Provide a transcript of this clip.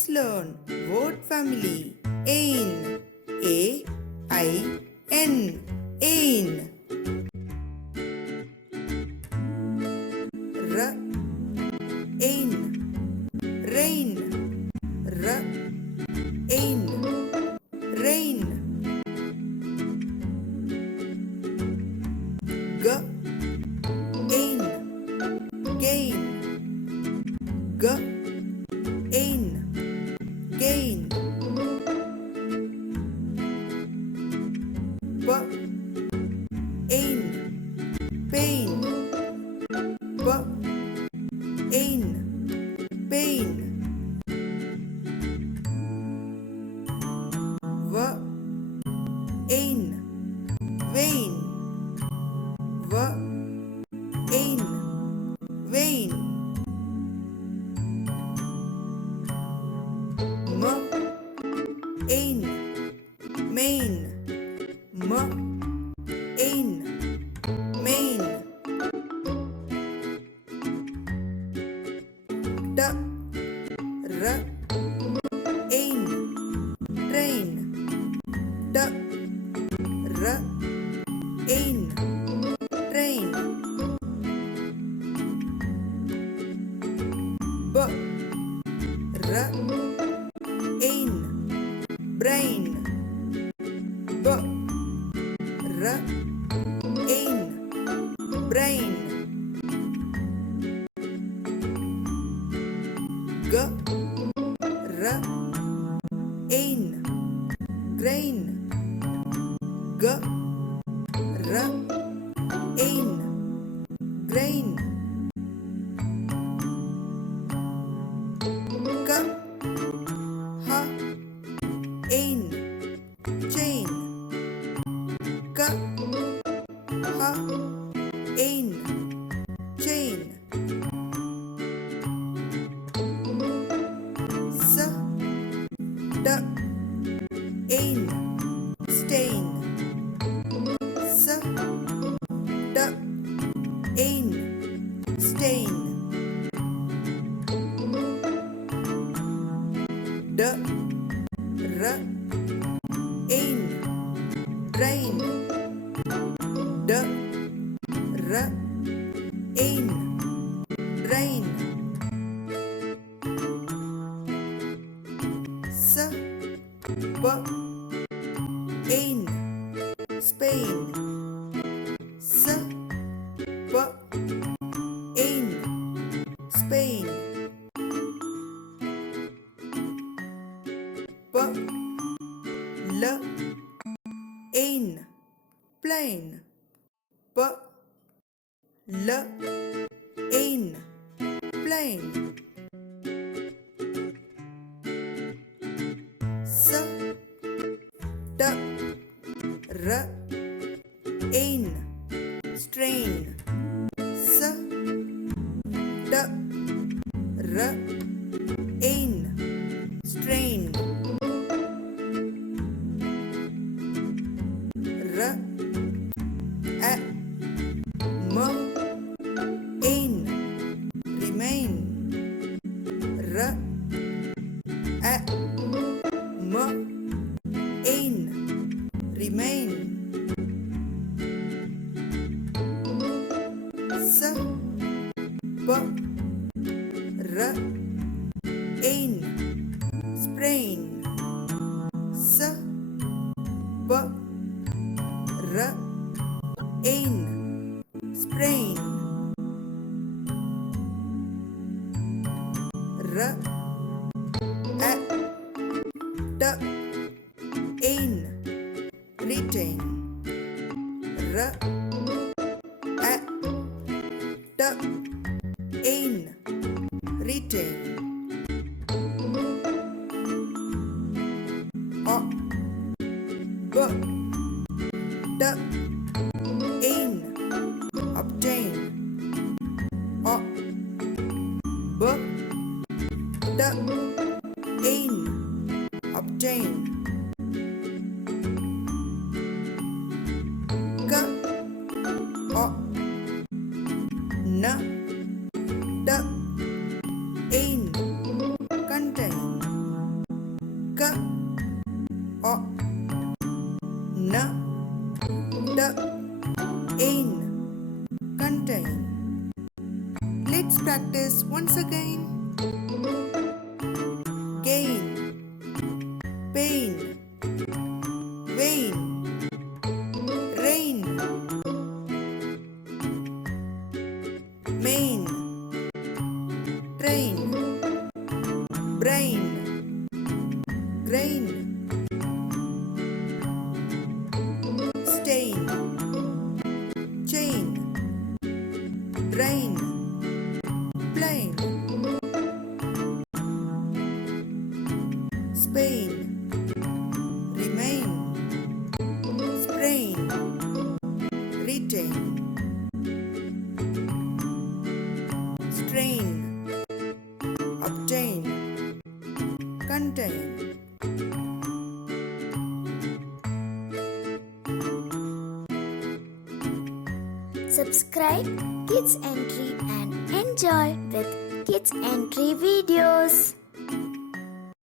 Let's learn word family. Ain. A-I-N. Ain. R-ain. Rain. R-ain. Rain. G-ain. Gain. G-ain. Gain. P-ain. Pain. P-ain. Pain. V-ain. Vain. V-ain. Vain. M-ain. Main. M-ain. Main. T-r-ain. Train. T-r-ain. Train. B-r-ain. Brain. B-r-ain. Brain. G-r-ain. Grain. G-r-ain. Grain. K-h-ain. Chain. K-h-ain. Chain. S-t-ain. Stain. S-t-ain. Stain. D-r-ain. Drain. D-r-ain. Drain. S-p-ain. Spain. S-p-ain. Spain. P-l-ain. Plain. P-l-ain. Plain. S-t-r-ain. Strain. S-t-r-ain. Strain. R-a-m-ain. Remain. R-a-m-ain. Remain. S-p-r-ain. Sprain. S-p-r-ain. Sprain. R-a-t-ain. Retain. R-a-t-ain. Retain. O-b-t-ain. Obtain. O-b-t-ain. Obtain. K-o-n-t-ain. Contain. contain. Let's practice once again. Gain, pain, vain, rain, main, train, brain, grain, stain, chain, drain, plain, Spain, remain, sprain, retain, strain, obtain, contain. Subscribe Kids Entry and enjoy with Kids Entry videos.